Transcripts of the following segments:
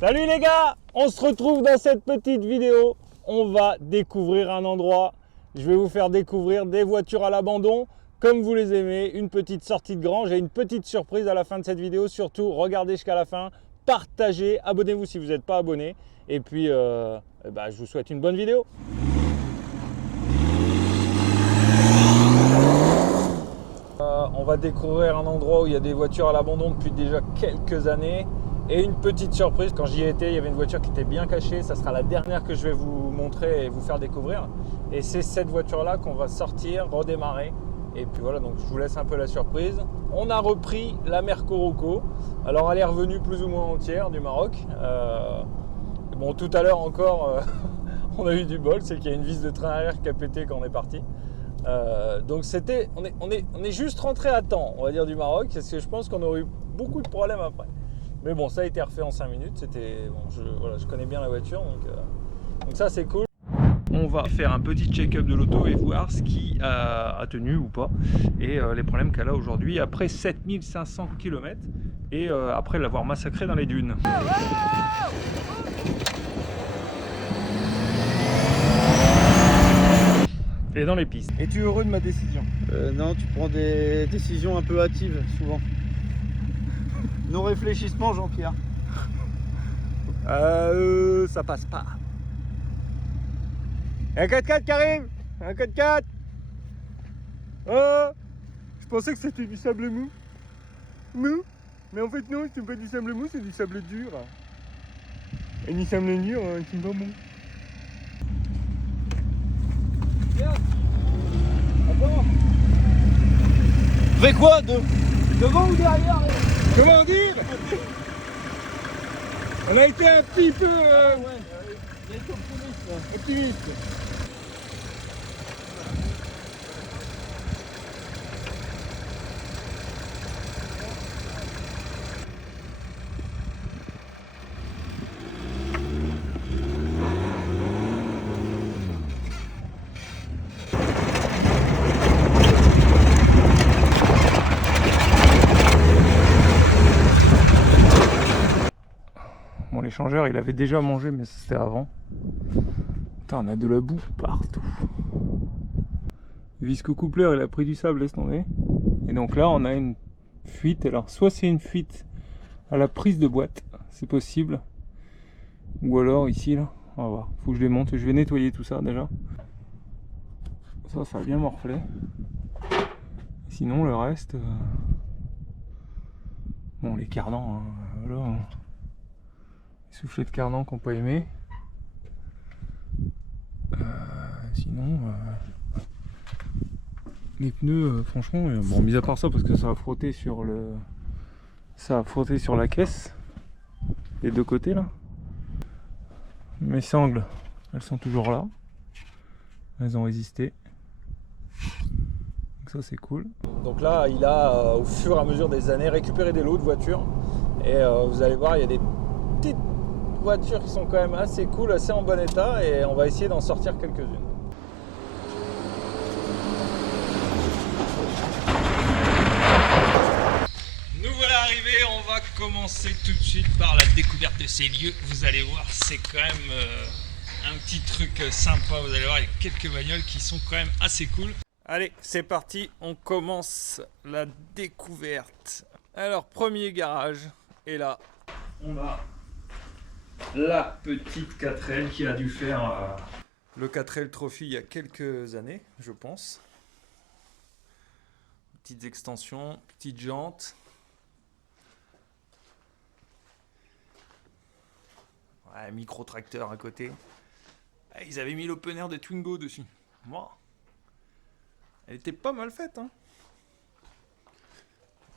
Salut les gars, on se retrouve dans cette petite vidéo. On va découvrir un endroit. Je vais vous faire découvrir des voitures à l'abandon comme vous les aimez, une petite sortie de grange et une petite surprise à la fin de cette vidéo. Surtout, regardez jusqu'à la fin, partagez, abonnez-vous si vous n'êtes pas abonné. Et puis, je vous souhaite une bonne vidéo. On va découvrir un endroit où il y a des voitures à l'abandon depuis déjà quelques années. Et une petite surprise, quand j'y étais, il y avait une voiture qui était bien cachée. Ça sera la dernière que je vais vous montrer et vous faire découvrir. Et c'est cette voiture-là qu'on va sortir, redémarrer. Et puis voilà, donc je vous laisse un peu la surprise. On a repris la Merco-Rocco. Alors elle est revenue plus ou moins entière du Maroc. Bon, tout à l'heure encore, on a eu du bol. C'est qu'il y a une vis de train arrière qui a pété quand on est parti. Donc on est juste rentré à temps, on va dire, du Maroc, parce que je pense qu'on aurait eu beaucoup de problèmes après. Mais bon, ça a été refait en 5 minutes. C'était bon, je connais bien la voiture, donc ça c'est cool. On va faire un petit check-up de l'auto et voir ce qui a tenu ou pas, et les problèmes qu'elle a aujourd'hui après 7500 km et après l'avoir massacré dans les dunes. Et dans les pistes. Es-tu heureux de ma décision? Non, tu prends des décisions un peu hâtives, souvent. Non réfléchissement, Jean-Pierre. Ça passe pas. Un 4x4 qui arrive. Un 4x4. Oh, je pensais que c'était du sable mou. Mou. Mais en fait non, c'est pas du sable mou, c'est du sable dur. Et du sable dur, c'est pas bon. Fais quoi devant ou derrière? Comment dire? On a été un petit peu optimiste. Bon, l'échangeur il avait déjà mangé, mais c'était avant. Putain, on a de la boue partout. Le visco-coupleur il a pris du sable, laisse tomber. Et donc là on a une fuite. Alors soit c'est une fuite à la prise de boîte, c'est possible. Ou alors ici là, on va voir. Faut que je les monte. Je vais nettoyer tout ça déjà. Ça a bien morflé. Sinon le reste... Bon, les cardans, hein, voilà. Les soufflets de cardan qu'on pas aimé. Sinon, les pneus, franchement, bon, mis à part ça, parce que ça a frotté sur la caisse, les deux côtés là. Mes sangles, elles sont toujours là. Elles ont résisté. Donc ça c'est cool. Donc là, il a au fur et à mesure des années récupéré des lots de voitures. Et vous allez voir, il y a des petites voitures qui sont quand même assez cool, assez en bon état, et on va essayer d'en sortir quelques-unes. Nous voilà arrivés, on va commencer tout de suite par la découverte de ces lieux. Vous allez voir, c'est quand même un petit truc sympa. Vous allez voir, il y a quelques bagnoles qui sont quand même assez cool. Allez, c'est parti, on commence la découverte. Alors, premier garage, et là, on a la petite 4L qui a dû faire le 4L Trophy il y a quelques années, je pense. Petites extensions, petites jantes. Ouais, micro-tracteur à côté. Ils avaient mis l'open air de Twingo dessus. Wow. Elle était pas mal faite, hein.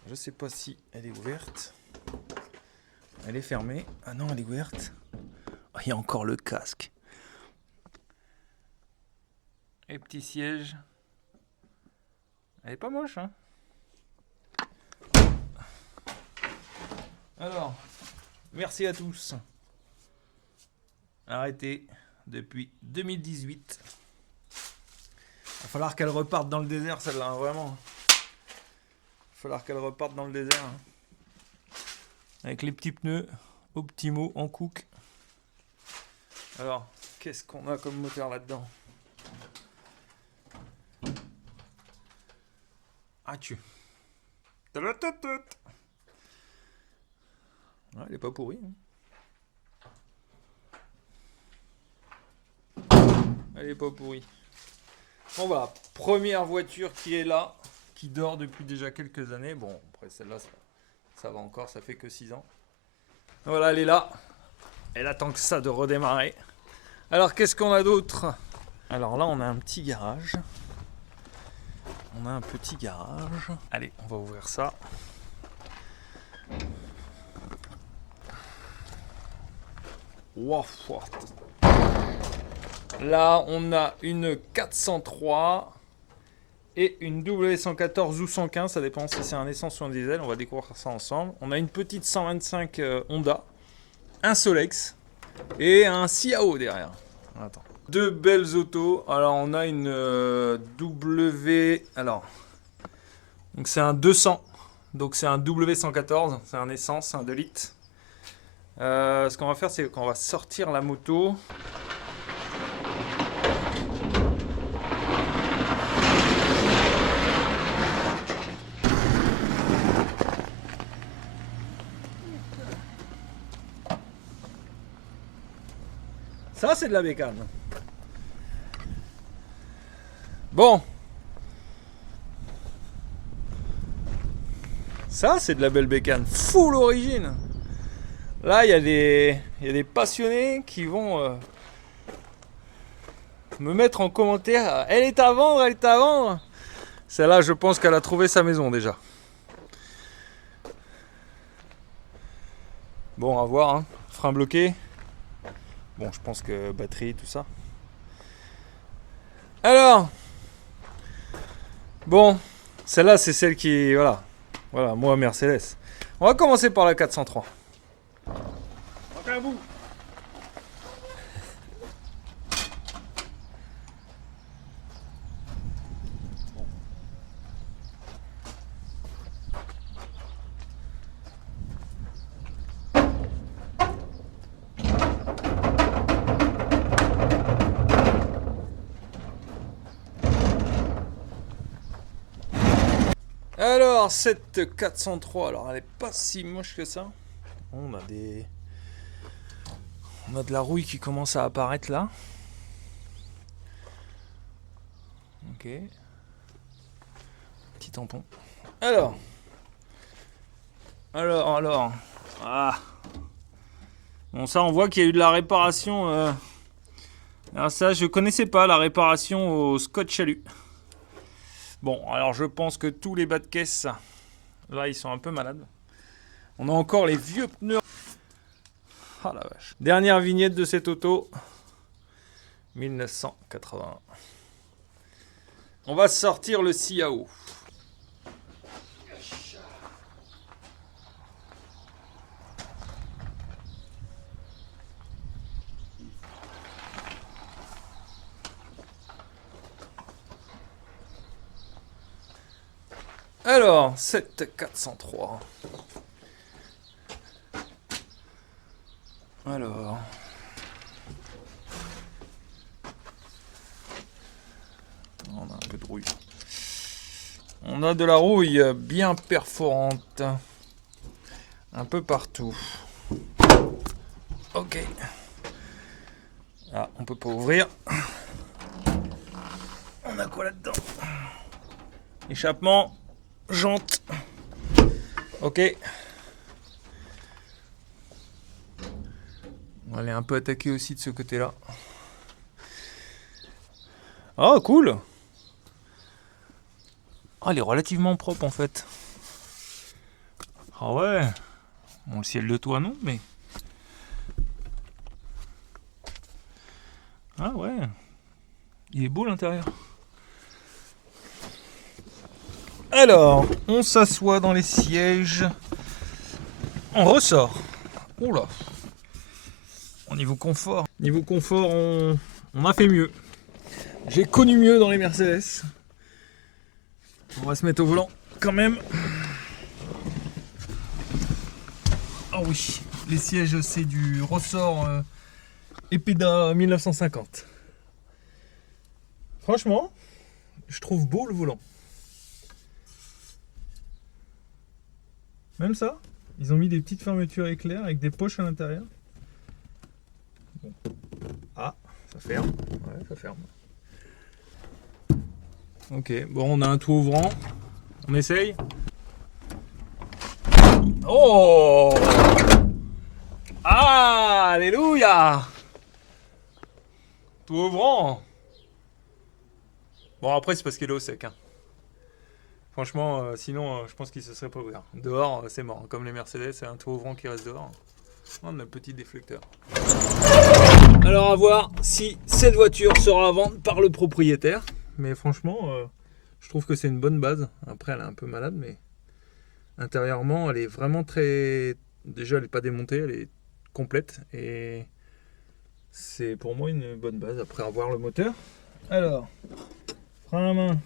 Je sais pas si elle est ouverte. Elle est fermée. Ah non, elle est ouverte. Oh, il y a encore le casque. Et petit siège. Elle est pas moche, hein. Alors, merci à tous. Arrêtée depuis 2018. Il va falloir qu'elle reparte dans le désert, celle-là, hein, vraiment. Il va falloir qu'elle reparte dans le désert. Hein. Avec les petits pneus Optimo en cook. Alors, qu'est-ce qu'on a comme moteur là-dedans? Ah, tu. Ouais, elle est pas pourrie. Elle est pas pourrie. Bon voilà, première voiture qui est là, qui dort depuis déjà quelques années. Bon, après celle-là, ça va encore, ça fait que 6 ans. Voilà, elle est là. Elle attend que ça de redémarrer. Alors, qu'est-ce qu'on a d'autre? Alors là, on a un petit garage. On a un petit garage. Allez, on va ouvrir ça. Wow. Là, on a une 403 et une W114 ou 115. Ça dépend si c'est un essence ou un diesel. On va découvrir ça ensemble. On a une petite 125 Honda, un Solex et un CAO derrière. Attends. Deux belles autos. Alors, on a une W. Alors, donc c'est un 200. Donc, c'est un W114. C'est un essence, un 2 litres. Ce qu'on va faire, c'est qu'on va sortir la moto. Ça, c'est de la bécane. Bon. Ça, c'est de la belle bécane. Full origine. Là, il y a des passionnés qui vont me mettre en commentaire. Elle est à vendre, elle est à vendre. Celle-là, je pense qu'elle a trouvé sa maison déjà. Bon, à voir. Hein. Frein bloqué. Bon, je pense que batterie, tout ça. Alors, bon, celle-là, c'est celle qui, voilà, moi Mercedes. On va commencer par la 403. Donc un bout. Alors, cette 403, alors elle est pas si moche que ça. On a de la rouille qui commence à apparaître là. Ok. Petit tampon. Alors. Ah. Bon, ça, on voit qu'il y a eu de la réparation. Alors ça, je connaissais pas la réparation au scotch alu. Bon, alors je pense que tous les bas de caisse, là, ils sont un peu malades. On a encore les vieux pneus. Ah la vache. Dernière vignette de cette auto. 1980. On va sortir le CAO. Alors, cette 403. Alors. On a un peu de rouille. On a de la rouille bien perforante. Un peu partout. Ok. Ah, on peut pas ouvrir. On a quoi là-dedans? Échappement. Jante. Ok. On va aller un peu attaquer aussi de ce côté-là. Ah, cool. Ah, elle est relativement propre en fait. Ah ouais. Bon, le ciel de toit non, mais... Ah ouais. Il est beau l'intérieur. Alors, on s'assoit dans les sièges. On ressort. Oula. Au niveau confort. Niveau confort, on a fait mieux. J'ai connu mieux dans les Mercedes. On va se mettre au volant quand même. Ah oui. Les sièges, c'est du ressort Epeda 1950. Franchement, je trouve beau le volant. Même ça, ils ont mis des petites fermetures éclairs avec des poches à l'intérieur. Bon. Ah, ça ferme. Ouais, ça ferme. Ok, bon, on a un toit ouvrant. On essaye. Oh! Ah, alléluia! Toit ouvrant. Bon, après, c'est parce qu'il est au sec. Hein. Franchement, sinon, je pense qu'il se serait pas ouvert. Dehors, c'est mort. Comme les Mercedes, c'est un toit ouvrant qui reste dehors. On a un petit déflecteur. Alors, à voir si cette voiture sera à vendre par le propriétaire. Mais franchement, je trouve que c'est une bonne base. Après, elle est un peu malade, mais intérieurement, elle est vraiment très... Déjà, elle n'est pas démontée, elle est complète. Et c'est pour moi une bonne base. Après avoir le moteur. Alors, frein à main.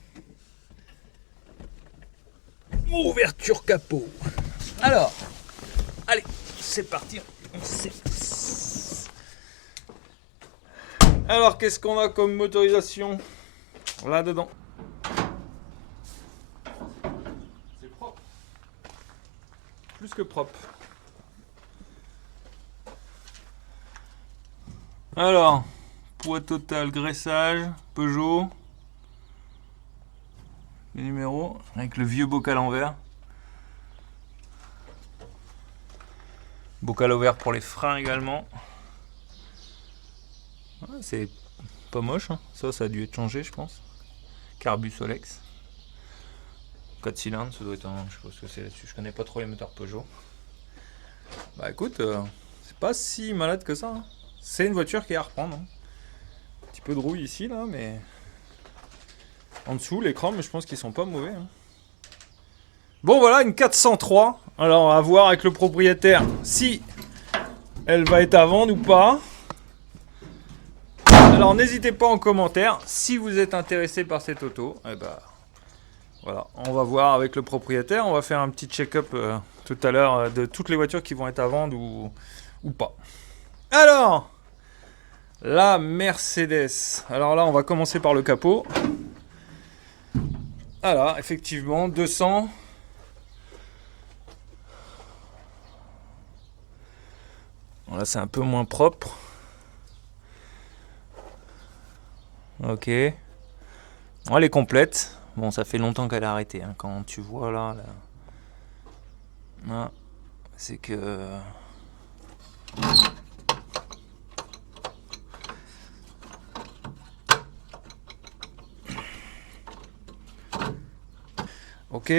Ouverture capot. Alors, allez, c'est parti. Alors, qu'est-ce qu'on a comme motorisation là-dedans? C'est propre. Plus que propre. Alors, poids total, graissage, Peugeot. Les numéros, avec le vieux bocal en verre. Bocal au verre pour les freins également. Ouais, c'est pas moche, hein. Ça a dû être changé, je pense. Carbu Solex. 4 cylindres, ça doit être un. Je sais pas ce que c'est là-dessus. Je connais pas trop les moteurs Peugeot. Bah écoute, c'est pas si malade que ça. Hein. C'est une voiture qui est à reprendre. Hein. Un petit peu de rouille ici, là, mais. En dessous, l'écran, mais je pense qu'ils sont pas mauvais. Hein. Bon, voilà, une 403. Alors, à voir avec le propriétaire si elle va être à vendre ou pas. Alors, n'hésitez pas en commentaire si vous êtes intéressé par cette auto. Eh ben, voilà, on va voir avec le propriétaire. On va faire un petit check-up tout à l'heure de toutes les voitures qui vont être à vendre ou pas. Alors, la Mercedes. Alors là, on va commencer par le capot. Voilà, effectivement, 200. Là, c'est un peu moins propre. Ok. Elle est complète. Bon, ça fait longtemps qu'elle a arrêté. Hein. Quand tu vois là. Ah, c'est que... Ok.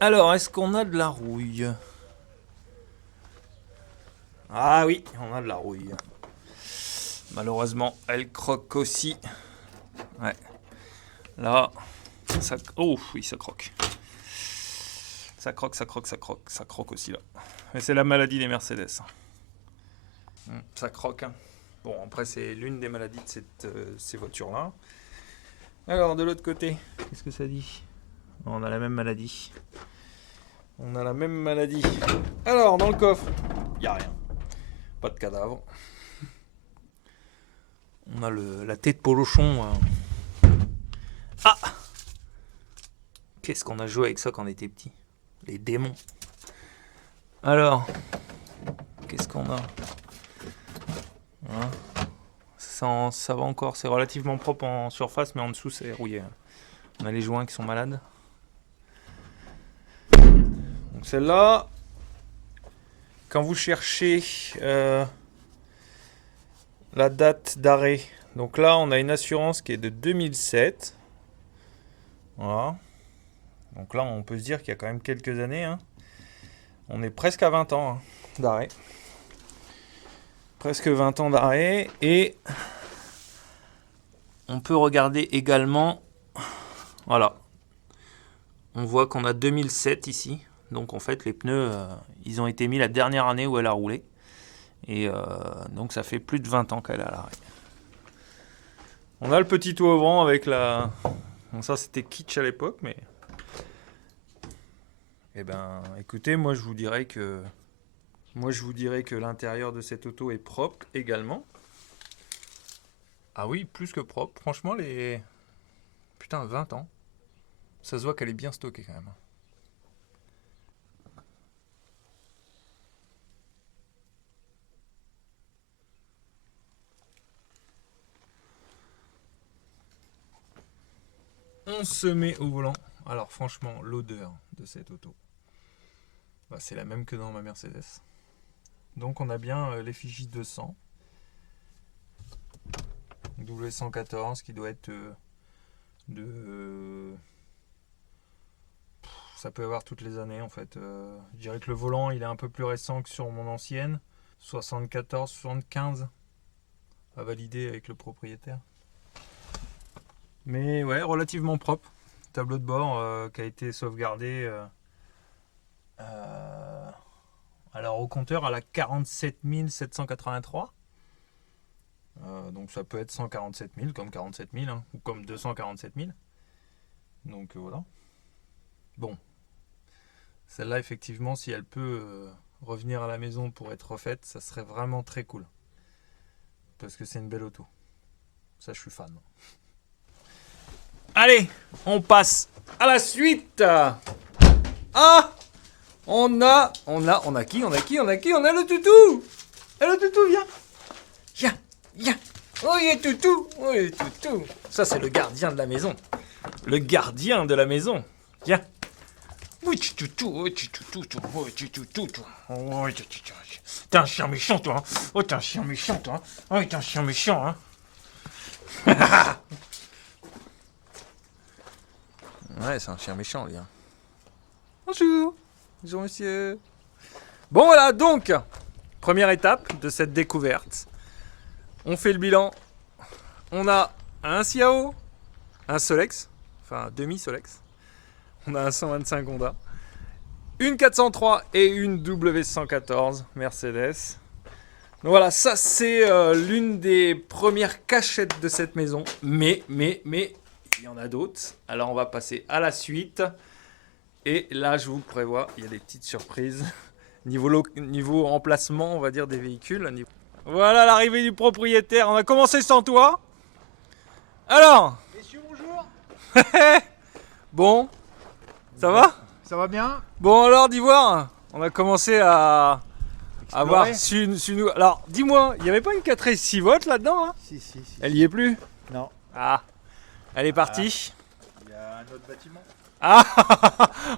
Alors, est-ce qu'on a de la rouille? Ah oui, on a de la rouille. Malheureusement, elle croque aussi. Ouais. Là, ça... Oh, oui, ça croque. Ça croque, ça croque, ça croque. Ça croque aussi, là. Mais c'est la maladie des Mercedes. Ça croque. Hein. Bon, après, c'est l'une des maladies de ces voitures-là. Alors, de l'autre côté, qu'est-ce que ça dit? On a la même maladie. On a la même maladie. Alors, dans le coffre, il n'y a rien. Pas de cadavre. On a la tête de polochon. Ah! Qu'est-ce qu'on a joué avec ça quand on était petit? Les démons. Alors, qu'est-ce qu'on a? Hein, ça va encore, c'est relativement propre en surface, mais en dessous c'est rouillé. On a les joints qui sont malades. Donc celle-là, quand vous cherchez la date d'arrêt, donc là on a une assurance qui est de 2007. Voilà. Donc là on peut se dire qu'il y a quand même quelques années. Hein. On est presque à 20 ans hein, d'arrêt. Presque 20 ans d'arrêt. Et on peut regarder également. Voilà. On voit qu'on a 2007 ici. Donc en fait les pneus, ils ont été mis la dernière année où elle a roulé. Et donc ça fait plus de 20 ans qu'elle est à l'arrêt. On a le petit toit ouvrant avec la... Bon, ça c'était kitsch à l'époque, mais... Eh ben, écoutez, moi je vous dirais que l'intérieur de cette auto est propre également. Ah oui, plus que propre. Franchement, putain, 20 ans. Ça se voit qu'elle est bien stockée quand même. On se met au volant. Alors franchement, l'odeur de cette auto, bah, c'est la même que dans ma Mercedes. Donc on a bien l'effigie 200. W114 qui doit être ça peut avoir toutes les années en fait. Je dirais que le volant il est un peu plus récent que sur mon ancienne. 74, 75 à valider avec le propriétaire. Mais ouais, relativement propre. Tableau de bord qui a été sauvegardé alors au compteur à la 47 783. Donc ça peut être 147 000 comme 47 000 hein, ou comme 247 000. Donc voilà. Bon. Celle-là effectivement si elle peut revenir à la maison pour être refaite, ça serait vraiment très cool. Parce que c'est une belle auto. Ça je suis fan. Allez, on passe à la suite. Ah, on a qui? On a le toutou. Et le toutou, viens. Oh, il est toutou. Ça, c'est le gardien de la maison. Viens. Oui, toutou. T'es un chien méchant, toi. Hein. Oh, t'es un chien méchant, toi. Oh, t'es un chien méchant, hein. Ouais, c'est un chien méchant, lui. Hein. Bonjour, monsieur. Bon, voilà, donc, première étape de cette découverte. On fait le bilan. On a un Ciao, un Solex, enfin un demi-Solex. On a un 125 Honda, une 403 et une W114 Mercedes. Donc voilà, ça c'est l'une des premières cachettes de cette maison. Mais, il y en a d'autres. Alors on va passer à la suite. Et là, je vous prévois, il y a des petites surprises. Niveau emplacement, on va dire, des véhicules. Voilà l'arrivée du propriétaire. On a commencé sans toi. Alors. Messieurs, bonjour. Bon, ça va? Ça va bien? Bon alors, d'Ivoire, on a commencé à voir su nous. Alors, dis-moi, il n'y avait pas une 4 6 volts là-dedans hein? Si. Elle y est plus? Non. Ah, elle est partie. Il y a un autre bâtiment. Ah,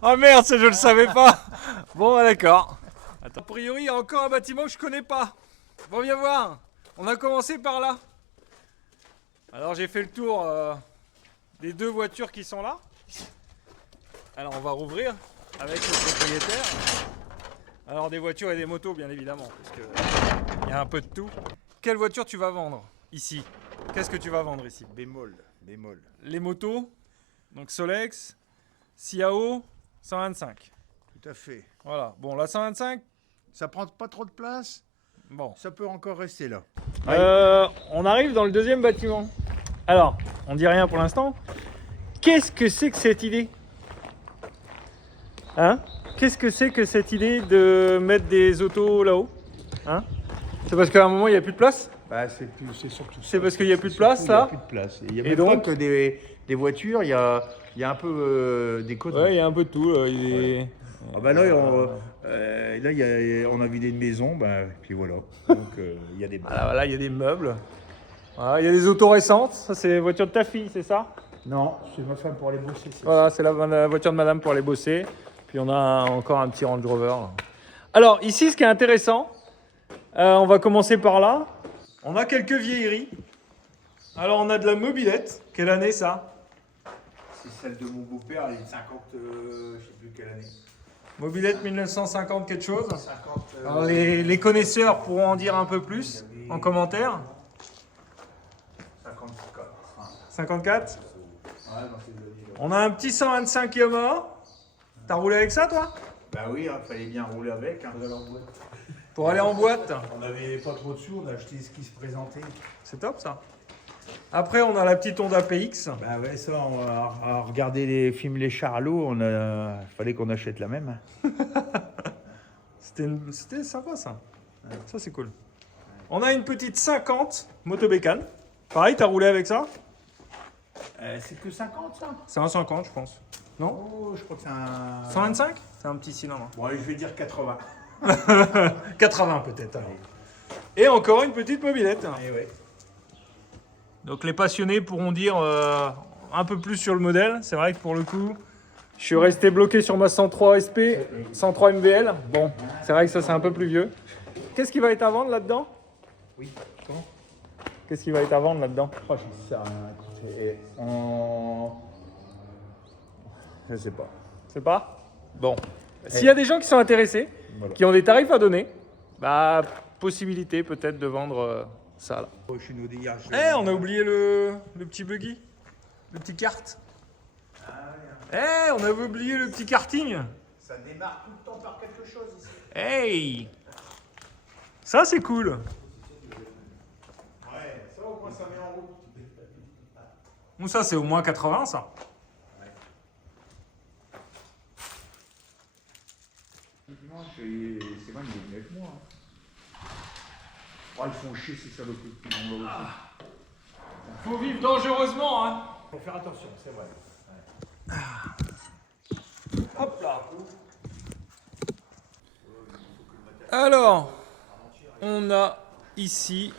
oh merde, ça je le savais pas. Bon, d'accord. Attends. A priori, il y a encore un bâtiment que je connais pas. Bon, viens voir. On a commencé par là. Alors, j'ai fait le tour des deux voitures qui sont là. Alors, on va rouvrir avec le propriétaire. Alors, des voitures et des motos, bien évidemment, parce que il y a un peu de tout. Quelle voiture tu vas vendre ici? Qu'est-ce que tu vas vendre ici? Bémol. Les motos, donc Solex, Ciao, 125. Tout à fait. Voilà. Bon, la 125. Ça prend pas trop de place. Bon. Ça peut encore rester là. On arrive dans le deuxième bâtiment. Alors, on dit rien pour l'instant. Qu'est-ce que c'est que cette idée? Hein? Qu'est-ce que c'est que cette idée de mettre des autos là-haut? Hein? C'est parce qu'à un moment il n'y a plus de place? Bah, c'est surtout ça. C'est parce qu'il n'y a plus de place là? Il n'y a plus de place. Il y a Et même donc pas que des voitures, il y a un peu des côtes. Ouais, il y a un peu de tout. Là. Ah bah là, on a vidé une maison, bah, puis voilà. Donc il y a des Voilà, il y a des meubles. Voilà, il y a des autos récentes. Ça, c'est la voiture de ta fille, c'est ça? Non, c'est ma femme pour aller bosser. Voilà, c'est la voiture de madame pour aller bosser. Puis on a encore un petit Range Rover. Alors, ici, ce qui est intéressant, on va commencer par là. On a quelques vieilleries. Alors, on a de la mobilette. Quelle année ça? C'est celle de mon beau-père, elle est 50, je sais plus quelle année. Mobilette 1950 quelque chose. 50, Alors, les connaisseurs pourront en dire un peu plus en commentaire. 54. 54. Ouais, non, c'est de l'année, là. On a un petit 125 Yamaha. T'as roulé avec ça, toi? Bah oui, il fallait bien rouler avec. Hein. Pour aller en boîte. On n'avait pas trop de sous, on a acheté ce qui se présentait. C'est top, ça. Après, on a la petite Honda PX. Bah ouais, ça, on a regardé les films Les Charlots, fallait qu'on achète la même. C'était sympa ça. Ça, c'est cool. On a une petite 50 motobécane. Pareil, t'as roulé avec ça? C'est que 50 ça? C'est un 50, je pense. Non? Oh, je crois que c'est un... 125? C'est un petit cylindre. Bon, allez, je vais dire 80. 80 peut-être. Alors. Et encore une petite mobilette. Et ouais. Donc les passionnés pourront dire un peu plus sur le modèle. C'est vrai que pour le coup, je suis resté bloqué sur ma 103 SP, 103 MVL. Bon, c'est vrai que ça c'est un peu plus vieux. Qu'est-ce qui va être à vendre là-dedans? Oui, comment? Qu'est-ce qui va être à vendre là-dedans? Oh, je sais rien, écoutez, je sais pas. C'est pas? Bon. S'il y a des gens qui sont intéressés, Voilà. qui ont des tarifs à donner, bah possibilité peut-être de vendre ça là. Oh, chez nous, hier, On a oublié le petit buggy, le petit kart. On avait oublié le petit karting. Ça démarre tout le temps par quelque chose ici. Hey! Ça c'est cool. Ouais, ça au moins ça met en route. Bon, ça c'est au moins 80 ça. C'est même mieux avec moi. Oh, ils font chier ces salopes. Faut vivre dangereusement hein. Faut faire attention, c'est vrai. Hop là. Alors, on a ici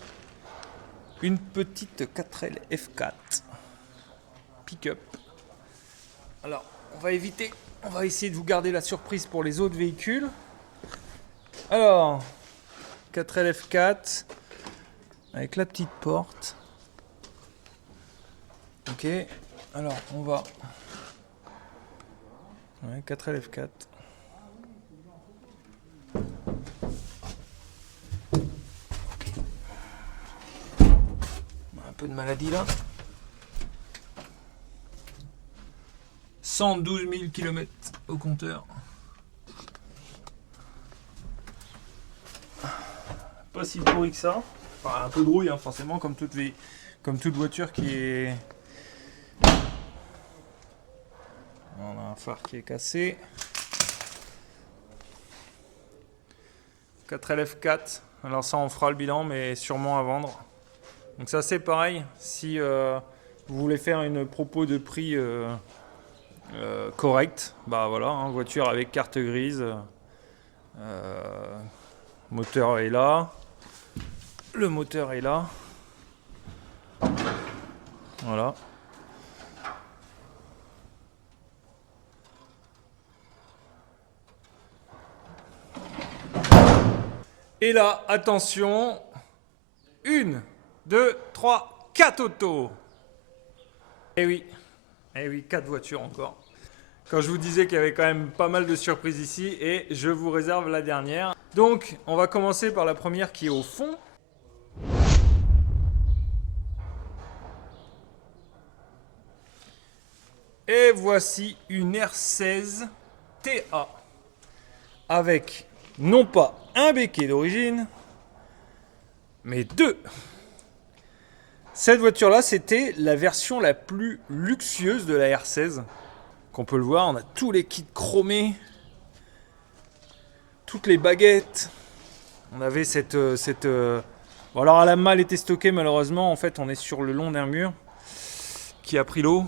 une petite 4L F4 pick-up. Alors, on va essayer de vous garder la surprise pour les autres véhicules. Alors, 4L F4 avec la petite porte. Ok, alors on va... Ouais, 4L F4. Un peu de maladie là. 112 000 km au compteur. Pas si pourri que ça. Enfin, un peu de rouille hein, forcément comme toute voiture qui est... On a un phare qui est cassé. 4L F4. Alors ça on fera le bilan mais sûrement à vendre. Donc ça c'est pareil. Si vous voulez faire une propos de prix correct, bah voilà, hein, voiture avec carte grise. Moteur est là. Le moteur est là. Voilà. Et là, attention, 1, 2, 3, 4 autos. Eh oui, 4 voitures encore. Quand je vous disais qu'il y avait quand même pas mal de surprises ici, et je vous réserve la dernière. Donc, on va commencer par la première qui est au fond. Et voici une R16 TA avec non pas un béquet d'origine, mais 2. Cette voiture-là, c'était la version la plus luxueuse de la R16. Qu'on peut le voir, on a tous les kits chromés, toutes les baguettes. On avait cette Bon, alors, elle a mal été stockée, malheureusement. En fait, on est sur le long d'un mur qui a pris l'eau.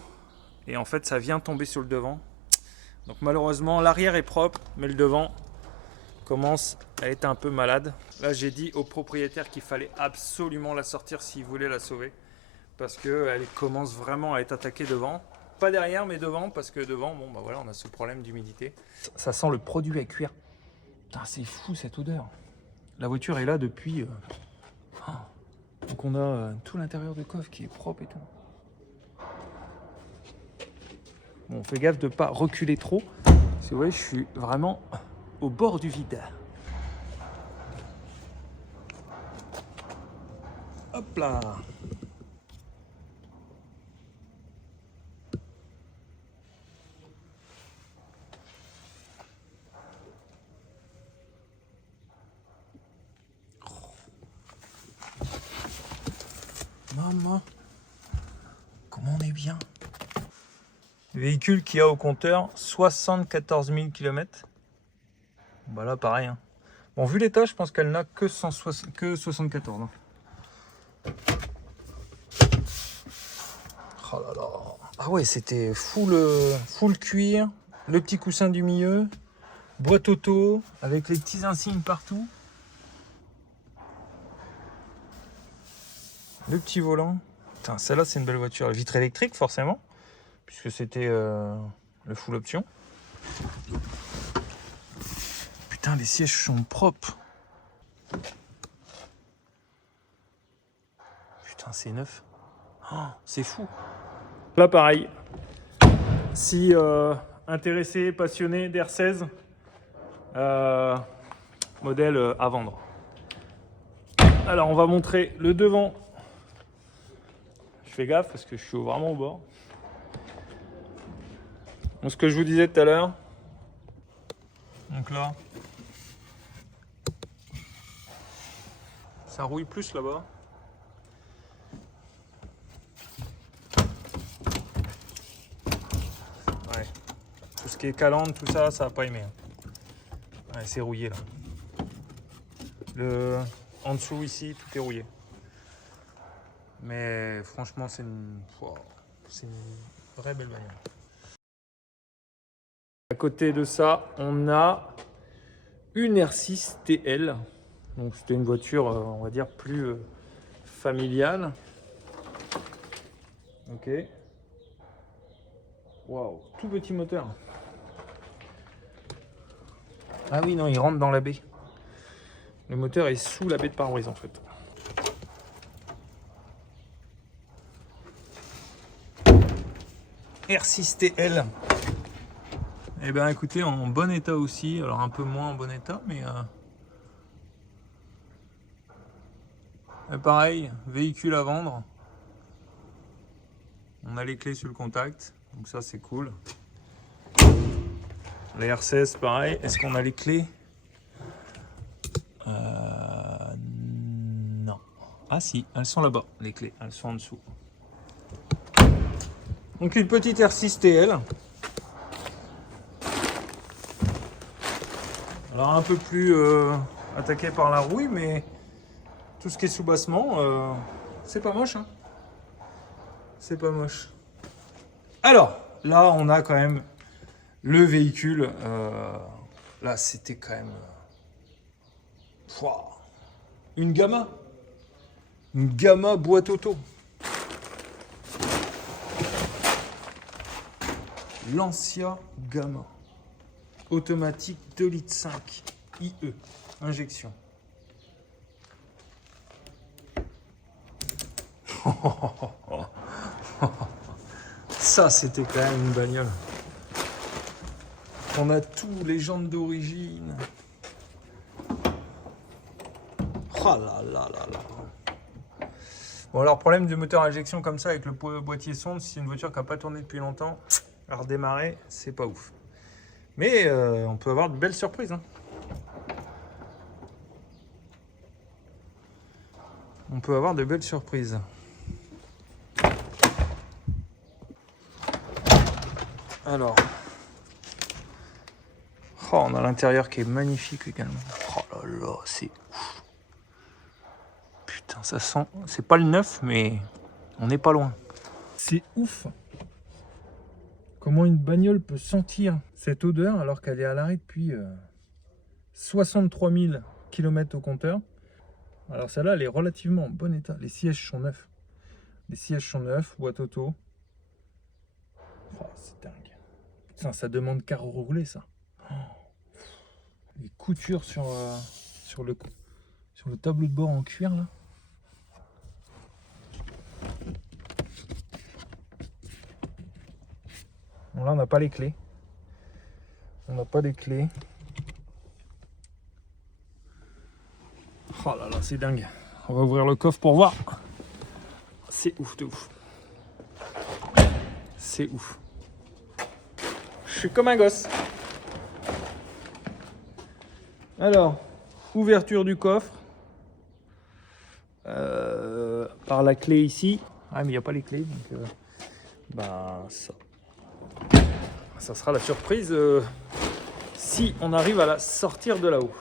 Et en fait, ça vient tomber sur le devant. Donc, malheureusement, l'arrière est propre, mais le devant commence à être un peu malade. Là, j'ai dit au propriétaire qu'il fallait absolument la sortir s'il voulait la sauver. Parce qu'elle commence vraiment à être attaquée devant. Pas derrière, mais devant, parce que devant, bon, bah voilà, on a ce problème d'humidité. Ça sent le produit à cuire. Putain, c'est fou cette odeur. La voiture est là depuis... Donc on a tout l'intérieur du coffre qui est propre et tout. Bon, on fait gaffe de ne pas reculer trop. Parce que vous voyez, je suis vraiment au bord du vide. Hop là. Maman. bien. Véhicule qui a au compteur 74 000 km. Bah là, pareil. Hein. Bon, vu l'état, je pense qu'elle n'a que 74. Hein. Oh là là. Ah ouais, c'était full cuir. Le petit coussin du milieu. Boîte auto avec les petits insignes partout. Le petit volant. Putain, celle-là, c'est une belle voiture. Vitre électrique, forcément, puisque c'était le full option. Putain, les sièges sont propres. Putain, c'est neuf. Oh, c'est fou. Là, pareil. Si intéressé, passionné d'R16, modèle à vendre. Alors, on va montrer le devant. Je fais gaffe parce que je suis vraiment au bord. Donc, ce que je vous disais tout à l'heure. Donc là, ça rouille plus là-bas. Ouais. Tout ce qui est calandre, tout ça, ça n'a pas aimé. Ouais, c'est rouillé là. En dessous ici, tout est rouillé. Mais franchement, c'est une vraie belle bagnole. À côté de ça, on a une R6 TL. Donc c'était une voiture, on va dire, plus familiale. Ok. Waouh, tout petit moteur. Ah oui, non, il rentre dans la baie. Le moteur est sous la baie de pare-brise en fait. R6 TL. Eh bien écoutez, en bon état aussi, alors un peu moins en bon état, mais pareil, véhicule à vendre. On a les clés sur le contact, donc ça c'est cool. Les R16 pareil, est-ce qu'on a les clés? Non. Ah si, elles sont là-bas, les clés, elles sont en dessous. Donc une petite R6 TL. Alors un peu plus attaqué par la rouille, mais tout ce qui est sous-bassement, c'est pas moche. Hein. C'est pas moche. Alors, là, on a quand même le véhicule. Là, c'était quand même... une Gamma. Une Gamma boîte auto. Lancia Gamma. Automatique 2,5 litres IE. Injection. Ça, c'était quand même une bagnole. On a tous les jantes d'origine. Oh là là là là. Bon, alors, problème du moteur à injection comme ça, avec le boîtier sonde, si c'est une voiture qui n'a pas tourné depuis longtemps, à redémarrer, c'est pas ouf. Mais on peut avoir de belles surprises. Hein. On peut avoir de belles surprises. Alors, oh, on a l'intérieur qui est magnifique également. Oh là là, c'est ouf. Putain, ça sent... C'est pas le neuf, mais on n'est pas loin. C'est ouf. Comment une bagnole peut sentir cette odeur alors qu'elle est à l'arrêt depuis 63 000 km au compteur. Alors celle-là, elle est relativement en bon état. Les sièges sont neufs. Les sièges sont neufs, boîte auto. Oh, c'est dingue. Putain, ça demande qu'à rouler ça. Oh. Les coutures sur le tableau de bord en cuir là. Bon, là, on n'a pas les clés. On n'a pas les clés. Oh là là, c'est dingue. On va ouvrir le coffre pour voir. C'est ouf de ouf. C'est ouf. Je suis comme un gosse. Alors, ouverture du coffre. Par la clé ici. Ah, mais il n'y a pas les clés. Donc, Ben ça sera la surprise si on arrive à la sortir de là-haut.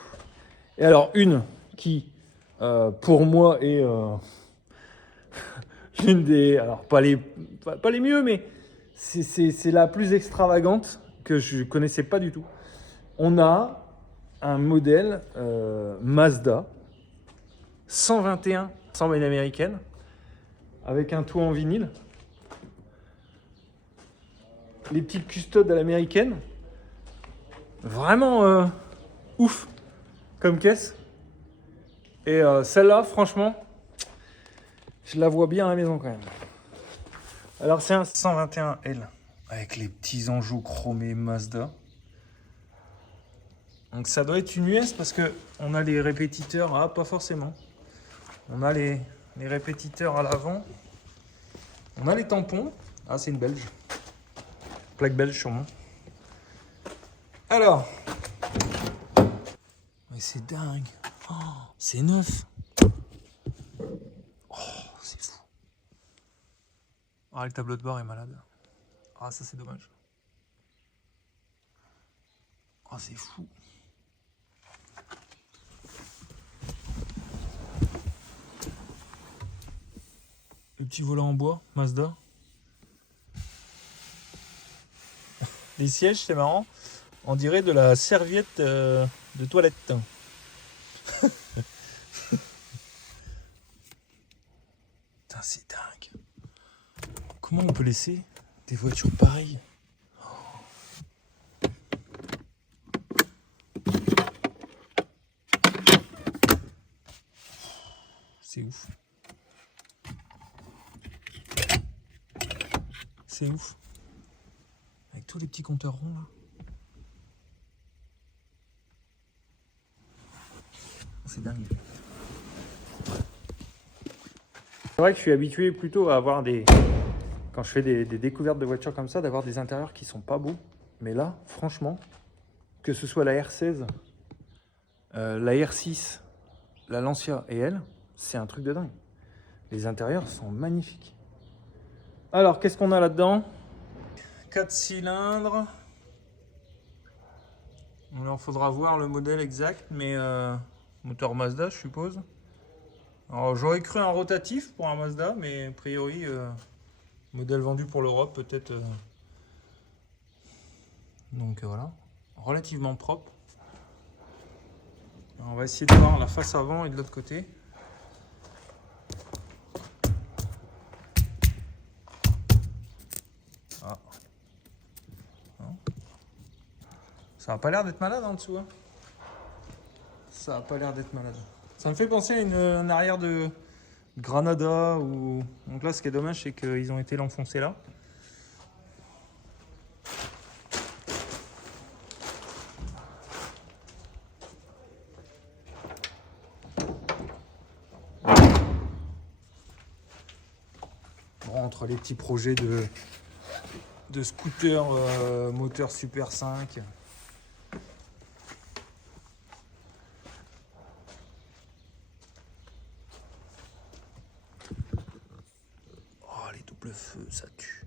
Et alors une qui pour moi est une des, alors pas les mieux, mais c'est la plus extravagante que je connaissais pas du tout. On a un modèle Mazda 121, semble une américaine, avec un toit en vinyle. Les petites custodes à l'américaine. Vraiment ouf comme caisse. Et celle-là, franchement, je la vois bien à la maison quand même. Alors c'est un 121L avec les petits enjeux chromés Mazda. Donc ça doit être une US parce que on a les répétiteurs, ah pas forcément. On a les répétiteurs à l'avant. On a les tampons. Ah c'est une belge. Plaque belge sûrement. Alors. Mais c'est dingue. Oh, c'est neuf. Oh, c'est fou. Ah le tableau de bord est malade. Ah ça c'est dommage. Oh c'est fou. Le petit volant en bois, Mazda. Les sièges, c'est marrant. On dirait de la serviette de toilette. Putain, c'est dingue. Comment on peut laisser des voitures pareilles? C'est ouf. C'est ouf. Avec tous les petits compteurs ronds là. C'est dingue. C'est vrai que je suis habitué plutôt à avoir des... Quand je fais des découvertes de voitures comme ça, d'avoir des intérieurs qui sont pas beaux. Mais là, franchement, que ce soit la R16, la R6, la Lancia et elle, c'est un truc de dingue. Les intérieurs sont magnifiques. Alors, qu'est-ce qu'on a là-dedans? 4 cylindres. Alors, faudra voir le modèle exact, mais moteur Mazda, je suppose. Alors, j'aurais cru un rotatif pour un Mazda, mais a priori, modèle vendu pour l'Europe, peut-être. Donc voilà, relativement propre. Alors, on va essayer de voir la face avant et de l'autre côté. Ah. Non. Ça n'a pas l'air d'être malade en dessous. Hein. Ça n'a pas l'air d'être malade. Ça me fait penser à une arrière de Granada. Donc là, ce qui est dommage, c'est qu'ils ont été l'enfoncer là. Bon, entre les petits projets de scooter moteur Super 5. Oh, les doubles feux, ça tue.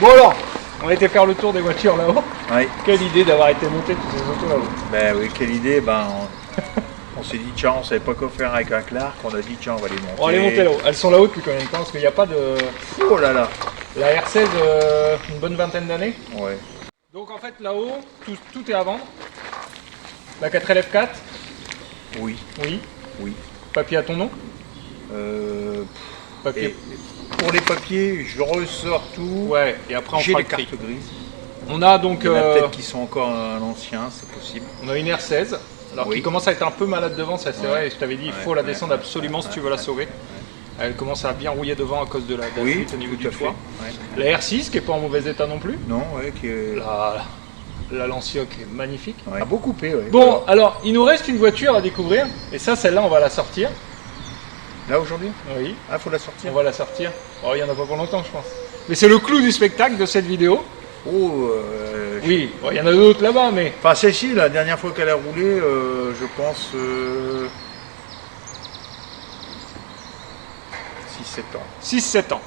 Bon alors, on a été faire le tour des voitures là-haut. Oui. Quelle idée d'avoir été monter toutes ces autos là-haut. Ben oui, quelle idée. On s'est dit, tiens, on savait pas quoi faire avec un Clark. On a dit, tiens, on va les monter. On va les monter là-haut. Elles sont là-haut depuis combien de temps? Parce qu'il n'y a pas de... Oh là là. La R16, une bonne vingtaine d'années. Ouais. Donc en fait là-haut, tout est à vendre. La 4LF4. Oui. Oui. Oui. Papier à ton nom. Papier. Et pour les papiers, je ressors tout. Ouais, et après on J'ai fera les le prix. cartes grises. On a donc... Il y en a peut-être qui sont encore à l'ancien, c'est possible. On a une R16. Alors Oui. qui commence à être un peu malade devant, ça c'est Ouais. vrai. Je t'avais dit, il faut la descendre absolument si tu veux la sauver. Elle commence à bien rouiller devant à cause de la Oui, fuite au niveau tout du à fait. toit. Ouais. La R6 qui est pas en mauvais état non plus. Non, ouais, qui est... La Lancia qui est magnifique. Ouais. A beaucoup coupé, ouais. Bon, alors il nous reste une voiture à découvrir. Et ça, celle-là, on va la sortir. Là aujourd'hui? Oui. Ah, faut la sortir. On va la sortir. Oh, il n'y en a pas pour longtemps, je pense. Mais c'est le clou du spectacle de cette vidéo. Oh, Oui, bon, il y en a d'autres là-bas, mais... Enfin, celle-ci, la dernière fois qu'elle a roulé, je pense 6-7 ans. 6-7 ans.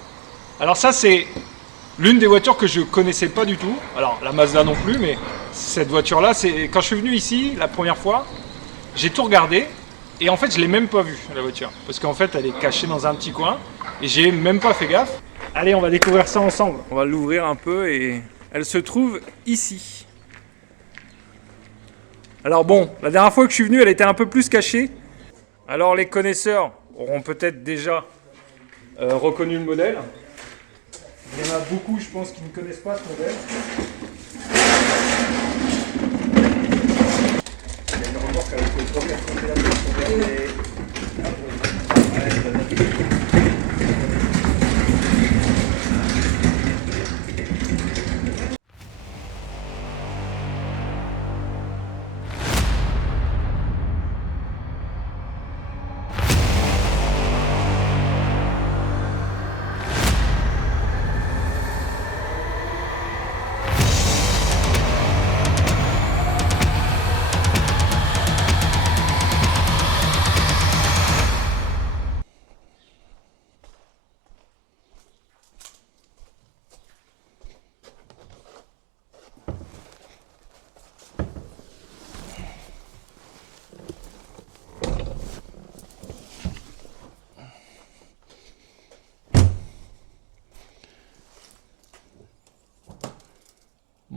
Alors ça, c'est l'une des voitures que je connaissais pas du tout. Alors, la Mazda non plus, mais cette voiture-là, c'est quand je suis venu ici, la première fois, j'ai tout regardé. Et en fait, je l'ai même pas vue, la voiture. Parce qu'en fait, elle est cachée dans un petit coin. Et j'ai même pas fait gaffe. Allez, on va découvrir ça ensemble. On va l'ouvrir un peu et elle se trouve ici. Alors bon, la dernière fois que je suis venu, elle était un peu plus cachée. Alors les connaisseurs auront peut-être déjà reconnu le modèle. Il y en a beaucoup, je pense, qui ne connaissent pas ce modèle. Il y a une remorque avec le premier congélateur pour faire des...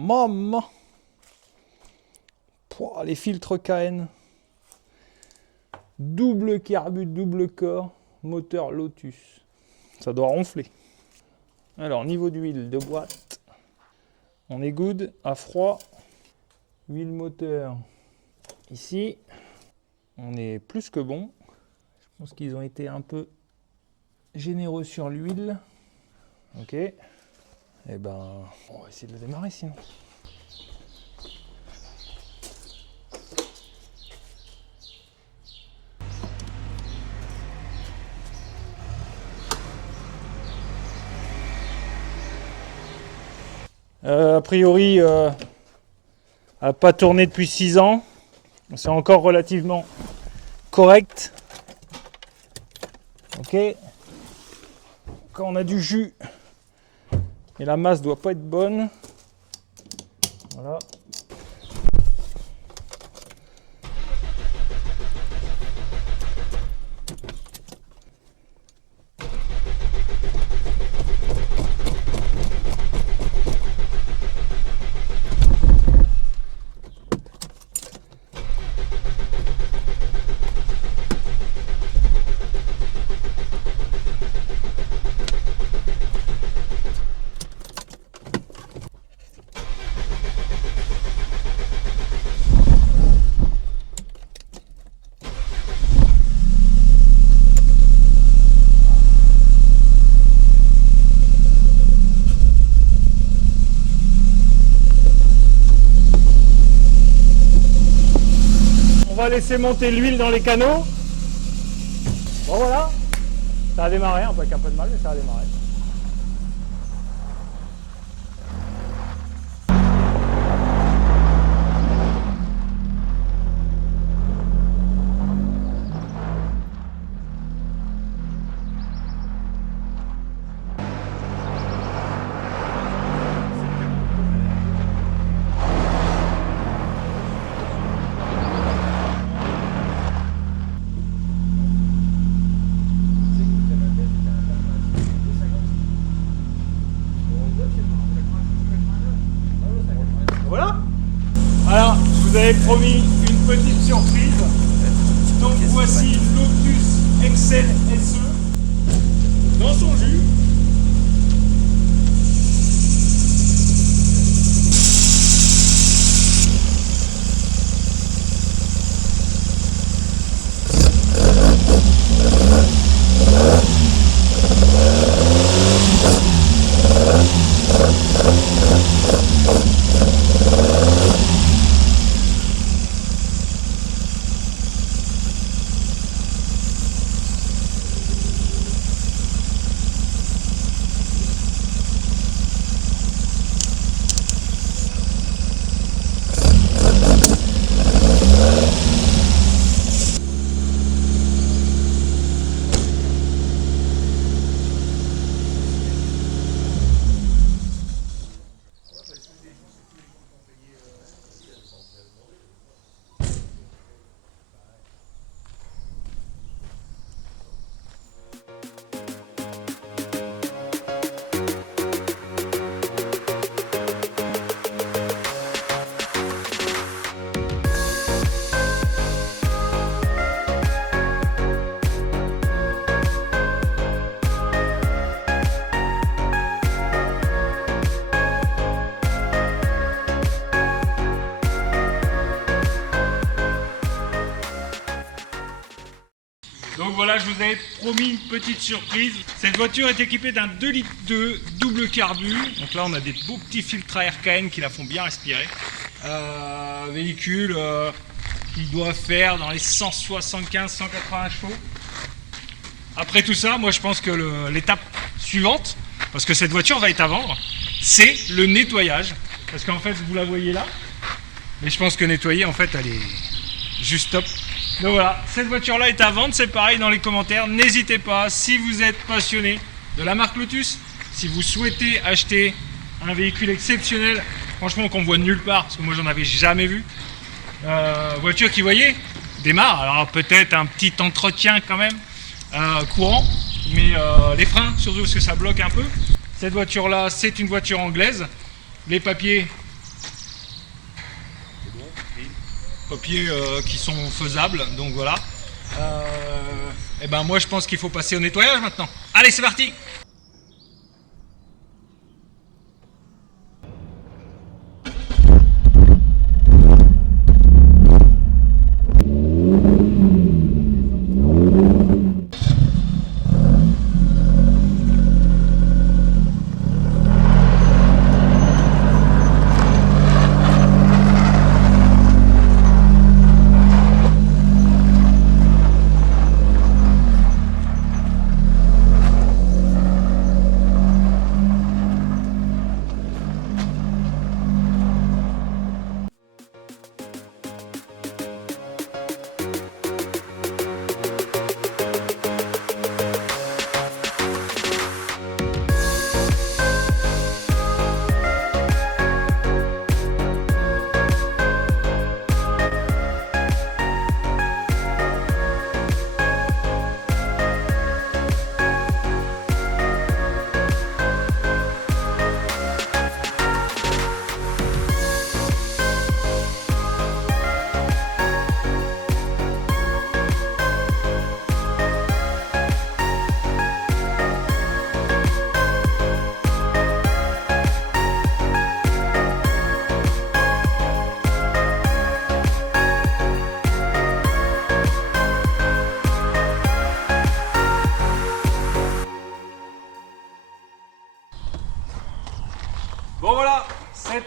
Maman! Pouah, les filtres KN. Double carbu, double corps, moteur Lotus. Ça doit ronfler. Alors, niveau d'huile de boîte. On est good, à froid. Huile moteur. Ici, on est plus que bon. Je pense qu'ils ont été un peu généreux sur l'huile. Ok. Eh ben, on va essayer de le démarrer sinon. A priori, a pas tourné depuis 6 ans. C'est encore relativement correct. Ok. Quand on a du jus, et la masse doit pas être bonne. Voilà. On va laisser monter l'huile dans les canaux. Bon voilà, ça a démarré, un peu avec un peu de mal, mais ça a démarré. Voilà. Alors, je vous avais promis une petite surprise. Donc voici Lotus Excel SE dans son jus. voilà, je vous avais promis une petite surprise. Cette voiture est équipée d'un 2,2 litres double carbu. Donc là, on a des beaux petits filtres à RKN qui la font bien respirer. Véhicule qui doit faire dans les 175-180 chevaux. Après tout ça, moi je pense que l'étape suivante, parce que cette voiture va être à vendre, c'est le nettoyage. Parce qu'en fait, vous la voyez là, mais je pense que nettoyer, en fait, elle est juste top. Donc voilà, cette voiture-là est à vendre, c'est pareil dans les commentaires. N'hésitez pas, si vous êtes passionné de la marque Lotus, si vous souhaitez acheter un véhicule exceptionnel, franchement qu'on voit nulle part, parce que moi j'en avais jamais vu. Voiture qui, vous voyez, démarre. Alors peut-être un petit entretien quand même, courant, mais les freins, surtout parce que ça bloque un peu. Cette voiture-là, c'est une voiture anglaise. Les papiers qui sont faisables, donc voilà. Et ben moi je pense qu'il faut passer au nettoyage maintenant. Allez, c'est parti! Bon voilà, cette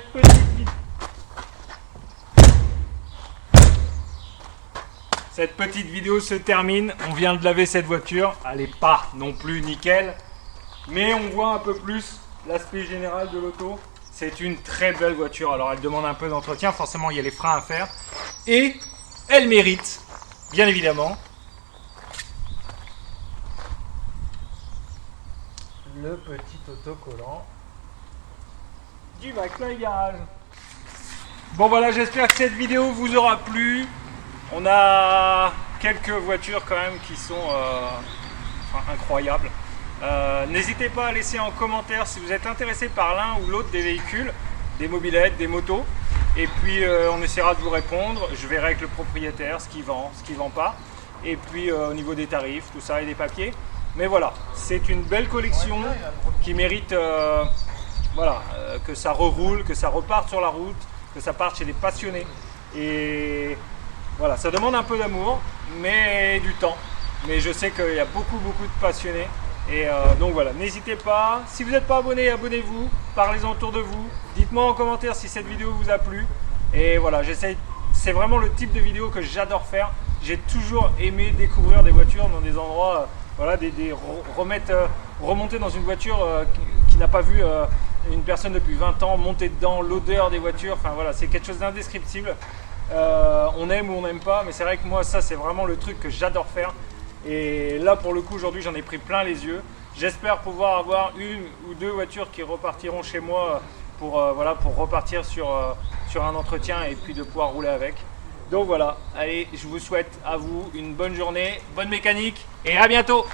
petite vidéo se termine. On vient de laver cette voiture. Elle n'est pas non plus nickel, mais on voit un peu plus l'aspect général de l'auto. C'est une très belle voiture. Alors elle demande un peu d'entretien, forcément il y a les freins à faire. Et elle mérite, bien évidemment, le petit autocollant du McFly Garage. Bon voilà, j'espère que cette vidéo vous aura plu. On a quelques voitures quand même qui sont incroyables. N'hésitez pas à laisser en commentaire si vous êtes intéressé par l'un ou l'autre des véhicules, des mobylettes, des motos. Et puis on essaiera de vous répondre. Je verrai avec le propriétaire ce qu'il vend pas. Et puis au niveau des tarifs, tout ça et des papiers. Mais voilà, c'est une belle collection qui mérite que ça reroule, que ça reparte sur la route, que ça parte chez les passionnés. Et voilà, ça demande un peu d'amour, mais du temps. Mais je sais qu'il y a beaucoup de passionnés. Et donc voilà, n'hésitez pas. Si vous n'êtes pas abonné, abonnez-vous. Parlez-en autour de vous. Dites-moi en commentaire si cette vidéo vous a plu. Et voilà, j'essaye. C'est vraiment le type de vidéo que j'adore faire. J'ai toujours aimé découvrir des voitures dans des endroits, remonter dans une voiture qui n'a pas vu une personne depuis 20 ans, monter dedans, l'odeur des voitures. Enfin voilà, c'est quelque chose d'indescriptible. On aime ou on n'aime pas, mais c'est vrai que moi ça c'est vraiment le truc que j'adore faire. Et là pour le coup aujourd'hui j'en ai pris plein les yeux. J'espère pouvoir avoir une ou deux voitures qui repartiront chez moi pour repartir sur un entretien et puis de pouvoir rouler avec. Donc voilà, allez, je vous souhaite à vous une bonne journée, bonne mécanique et à bientôt.